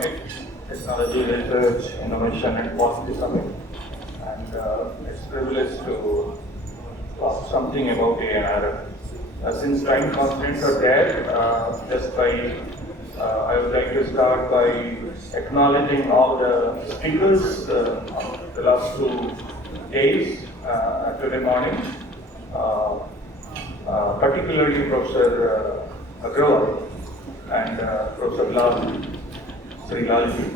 Summit, Technology, Research, Innovation and Policy Summit. And it's a privilege to talk something about ANRF. Since time constraints are there, I would like to start by acknowledging all the speakers the last 2 days, today morning, particularly Professor Agrawal and Professor Sri Lalji,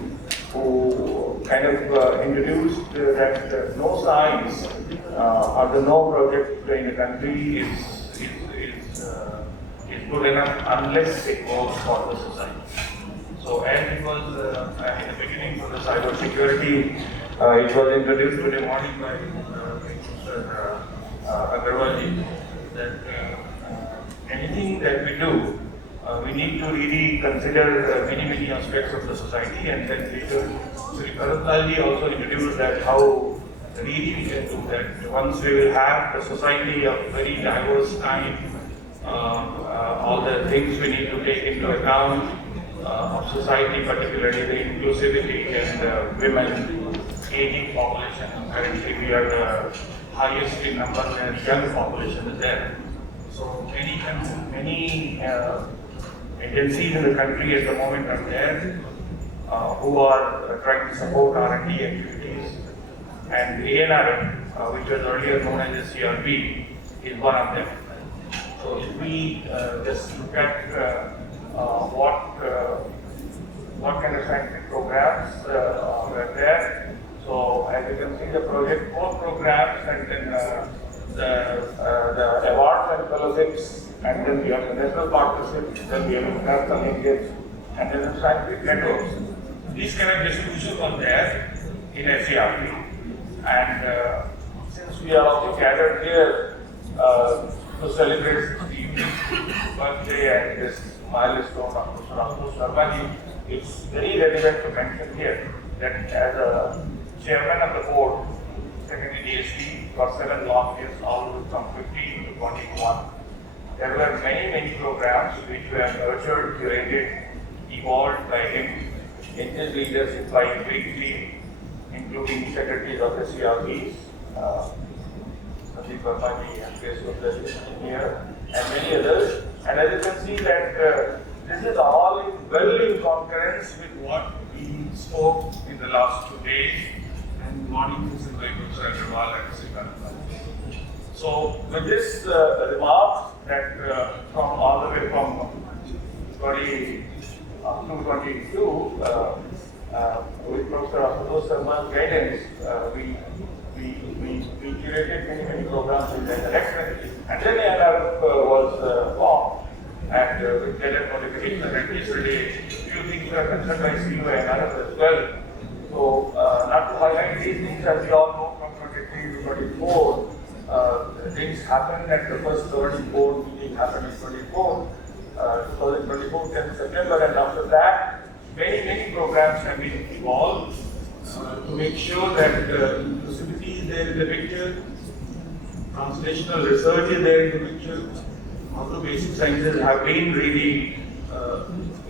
who kind of introduced that no science or the no project in the country is good enough unless it works for the society. So as it was in the beginning for the cyber security, it was introduced today morning by Professor Agrawalji, that anything that we do, we need to really consider many aspects of the society, and then later Sri Lalji also introduced that how really we can do that. Once we will have a society of very diverse kind, all the things we need to take into account of society, particularly the inclusivity and women, aging population. Currently we are the highest in number and young population is there. So many agencies in the country at the moment are there who are trying to support R&D activities, and ANRF, which was earlier known as the CRB, is one of them. So if we just look at what kind of scientific programs were there. So as you can see, the project 4 programs, and then the awards and fellowships, and then we have the national partnerships, then we have international linkages, and then the scientific networks. These kind of distributions are there in SCRP. And since we are also gathered here to celebrate the birthday and this milestone of Professor Sharma, it's very relevant to mention here that as a chairman of the board, secondary DSP for 7 long years, all from 15 to 21, there were many programs which were nurtured, curated, evolved by him in his leadership by a big team, including secretaries of the CRPs, Sandeep Vermaji and Keshav here, and many others. And as you can see that this is all well in concurrence with what we spoke in the last 2 days, and morning is by Professor Agrawal and Sri Lalji. So with this remarks that from all the way from 2022, with Professor Ashutosh Sharma's guidance, we curated many programs in that direction, and then ANRF was formed. And with better qualification, and yesterday, few things were considered by CEO ANRF as well. So, not to highlight these things, as you all know, from 23 to 24, things happened, and the first 34 meeting happened in 2024, 10th September, and after that, many programs have been evolved to make sure that inclusivity is there in the picture, translational research is there in the picture. Although basic sciences have been really,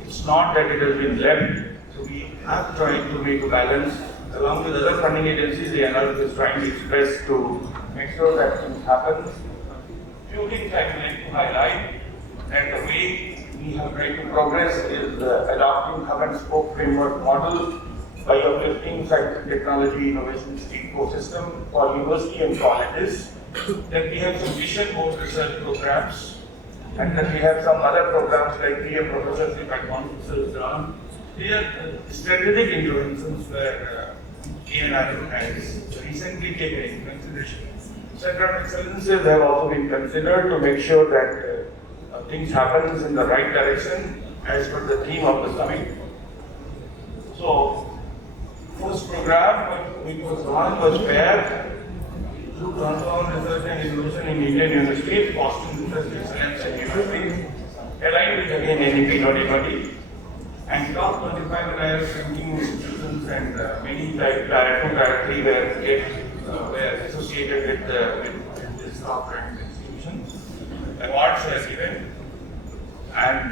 it's not that it has been left. So we have tried to make a balance along with other funding agencies. The ANRF is trying to express to make sure that things happen. Few things I would like to highlight, that the way we have tried to progress is adopting hub and spoke framework model by uplifting scientific technology innovation ecosystem for university and colleges. Then we have some mission-based research programs. And then we have some other programs like PM professorship at conferences done. These are strategic interventions where ANRF has recently taken into consideration. Center of Excellences have also been considered to make sure that things happen in the right direction as per the theme of the summit. So, first program which was launched was PAIR, to transform research and innovation in Indian universities, Boston Research Excellence and Universities, aligned with again NEP 2020, and top 25 IIS ranking institutions and many Tier 2, Tier 3 were associated with this top ranked institutions. Awards were given, and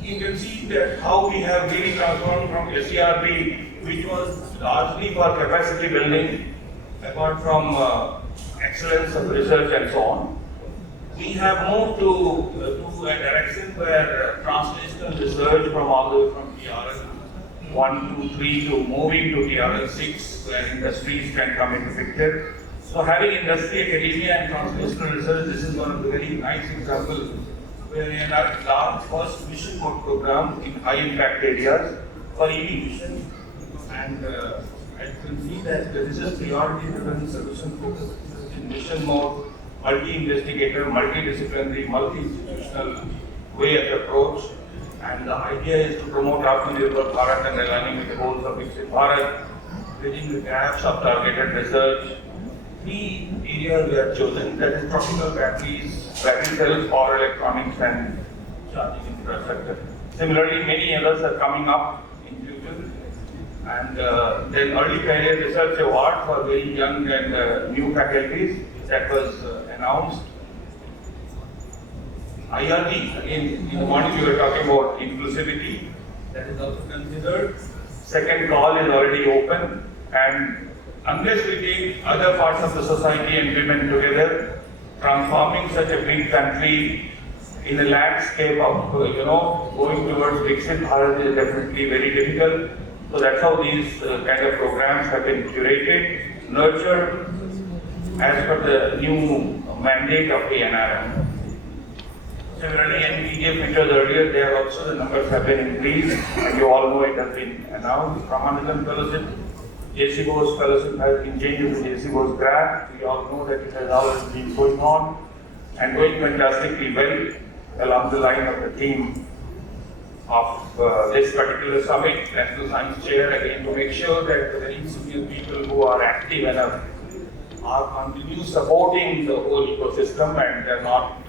you can see that how we have really transformed from SERP, which was largely for capacity building, apart from excellence of research and so on. We have moved to a direction where translational research from all the way from TRL 1 to 3 to moving to TRL 6, where industries can come into picture. So having industry, academia and translational research, this is one of the very nice examples where in our large first mission mode program in high impact areas for EV mission. And I can see that this is priority driven solution focus in mission mode, multi-investigator, multidisciplinary, multi-institutional way of approach. And the idea is to promote Atmanirbhar Bharat and aligning with the goals of Viksit Bharat, bridging the gaps of targeted research. 3 areas we have chosen, that is tropical batteries, battery cells, power electronics and charging infrastructure. Similarly, many others are coming up in future. And then early career research award for very young and new faculties that was announced. IRT, again, in the morning we were talking about inclusivity, that is also considered. Second call is already open, and unless we take other parts of the society and women together, transforming such a big country in a landscape of, going towards Viksit Bharat is definitely very difficult. So that's how these kind of programs have been curated, nurtured as per the new mandate of the ANRF. Similarly, and we gave pictures earlier, there also the numbers have been increased, and you all know it has been announced. Ramanathan Fellowship, JC Bose Fellowship has been changed to JC Bose grant. We all know that it has always been going on and going fantastically well along the line of the theme of this particular summit, National Science Chair, again to make sure that the very senior people who are active enough are continue supporting the whole ecosystem and they are not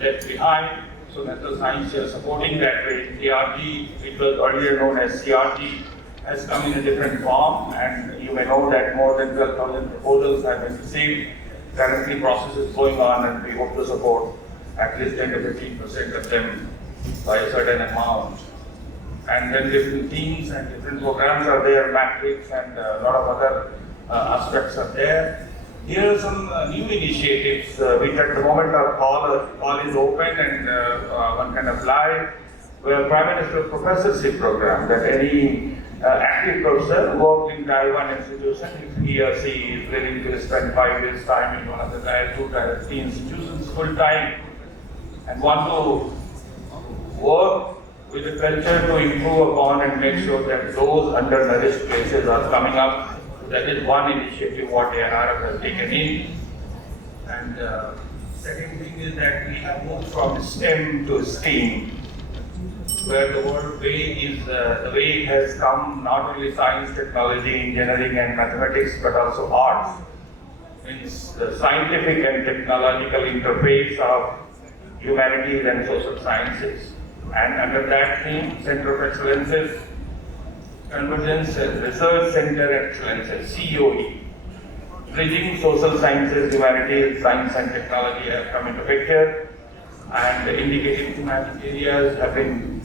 left behind. So National Science Chair supporting that way. DRDO, which was earlier known as CRT, has come in a different form, and you may know that more than 12,000 proposals have been received. Currently process is going on, and we hope to support at least 10 to 15% of them by a certain amount. And then different teams and different programs are there, matrix and a lot of other aspects are there. Here are some new initiatives which at the moment are all is open and one can apply. Where Prime Minister's professorship program, that any active professor who worked in Tier 1 institution, if he or she is willing to spend 5 years time in one of the Tier 2, Tier 3 institutions full time and want to work with the culture to improve upon and make sure that those undernourished places are coming up. That is one initiative what the ANRF has taken in. And second thing is that we have moved from STEM to STEAM, where the word way is the way it has come, not only science, technology, engineering and mathematics, but also arts. Means the scientific and technological interface of humanities and social sciences. And under that theme, Center of Excellences, Convergence Research Center Excellences, COE, bridging social sciences, humanities, science and technology have come into picture, and the indicated thematic areas have been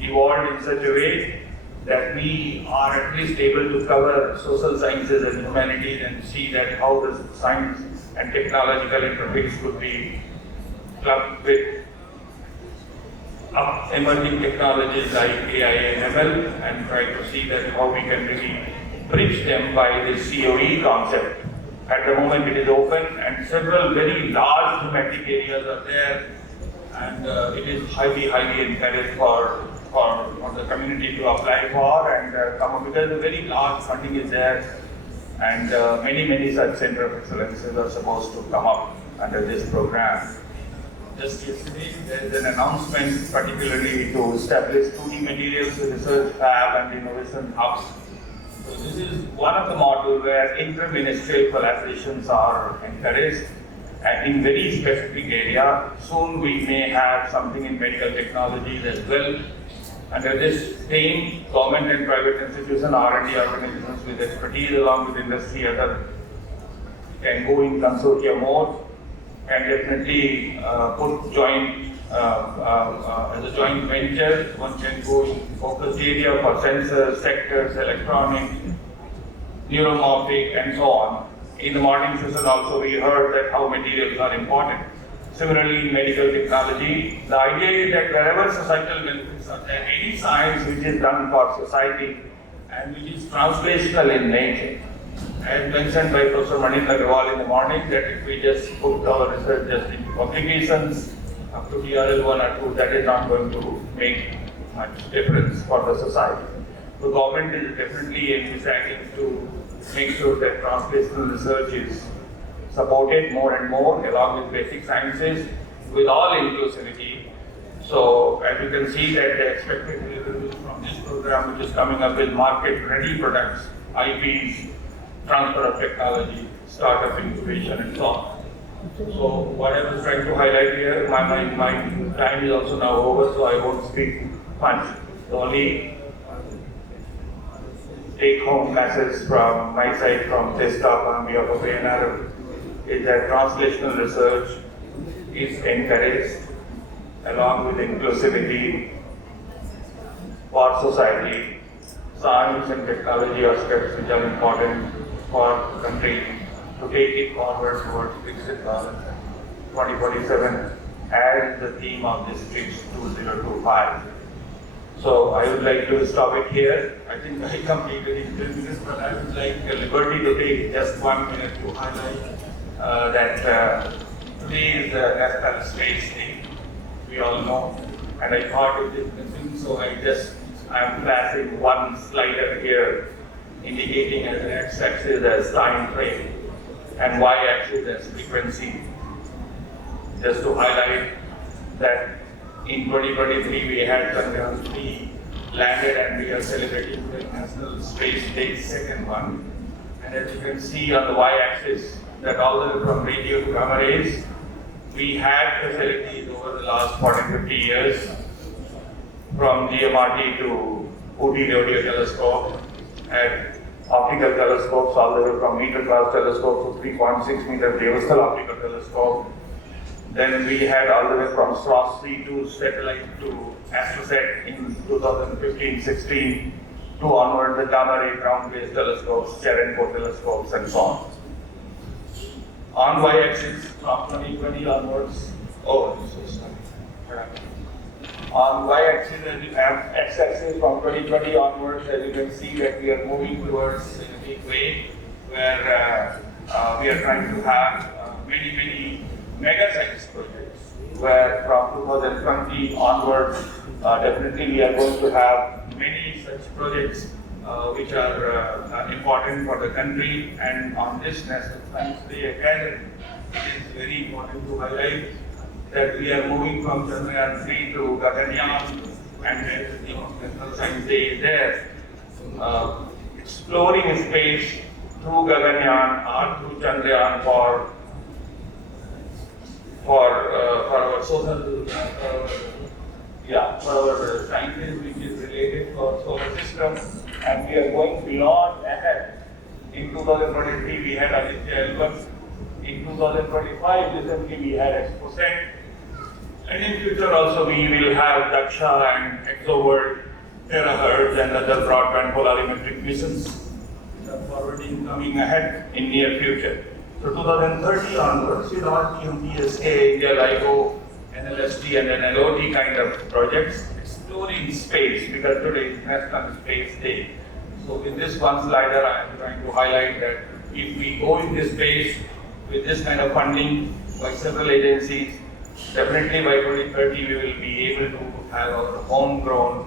evolved in such a way that we are at least able to cover social sciences and humanities and see that how the science and technological interface could be clubbed with emerging technologies like AI and ML, and try to see that how we can really bridge them by this COE concept. At the moment it is open and several very large thematic areas are there, and it is highly encouraged for the community to apply for and come up, because a very large funding is there, and many such Center of Excellences are supposed to come up under this program. Just yesterday, there is an announcement particularly to establish 2D materials research lab and innovation hubs. So this is one of the models where inter-ministerial collaborations are encouraged and in very specific area. Soon we may have something in medical technologies as well. Under this theme, government and private institutions, R&D organizations with expertise along with industry other can go in consortium mode and definitely put joint as a joint venture. One can go in focus area for sensors, sectors, electronics, neuromorphic, and so on. In the morning session also we heard that how materials are important. Similarly, in medical technology, the idea is that wherever societal benefits are there, any science which is done for society and which is translational in nature, as mentioned by Professor Manindra Agrawal in the morning, that if we just put our research just into publications up to TRL 1 or 2, that is not going to make much difference for the society. The government is definitely emphasizing to make sure that translational research is supported more and more along with basic sciences with all inclusivity. So as you can see that the expected deliverables from this program, which is coming up with market-ready products, IPs, transfer of technology, startup incubation, and so on. So what I was trying to highlight here, my time is also now over, so I won't speak much. The only take-home message from my side, from this talk on behalf of ANRF, is that translational research is encouraged along with inclusivity for society. Science and technology are steps which are important for the country to take it forward towards fixed balance 2047 as the theme of this TRIPS-2025. So I would like to stop it here. I think I completed in 10 minutes, but I would like liberty to take just 1 minute to highlight that today is the National Space Day. We all know, and I thought it is missing, so I'm flashing one slider here, indicating as an x-axis as time frame and y-axis as frequency. Just to highlight that in 2023 we had Chandrayaan 3 landed and we are celebrating the National Space Day second one. And as you can see on the y-axis, that all the way from radio to gamma rays, we had facilities over the last 40-50 years, from GMRT to OT radio telescope, and optical telescopes all the way from meter class telescope to 3.6 meter universal optical telescope. Then we had all the way from SROS 3 satellite to AstroSat in 2015-16 to onward the gamma ray ground-based telescopes, Cherenkov telescopes, and so on. On y-axis from 2020 onwards, on y-axis and you have x-axis from 2020 onwards, as you can see that we are moving towards in a big way where we are trying to have many mega science projects, where from 2020 onwards, definitely we are going to have many such projects which are important for the country. And on this National Science Day again, it is very important to highlight that we are moving from Chandrayaan 3 to Gaganyaan, and the National Science Day is there. Exploring space through Gaganyaan or through Chandrayaan for our social, for our sciences which is related to our solar system, and we are going beyond ahead. In 2023 we had Aditya L1, in 2025 recently we had ExpoSat, and in future also we will have Daksha and ExoWorld, terahertz and other broadband polarimetric missions which are forwarding coming ahead in near future. So 2030 onwards, with all PSK, India LIGO, NLST and NLOT kind of projects, exploring space, because today is National Space Day. So with this one slider, I am trying to highlight that if we go in this space with this kind of funding by several agencies, definitely by 2030 we will be able to have our homegrown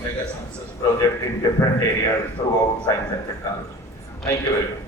mega sciences project in different areas throughout science and technology. Thank you very much.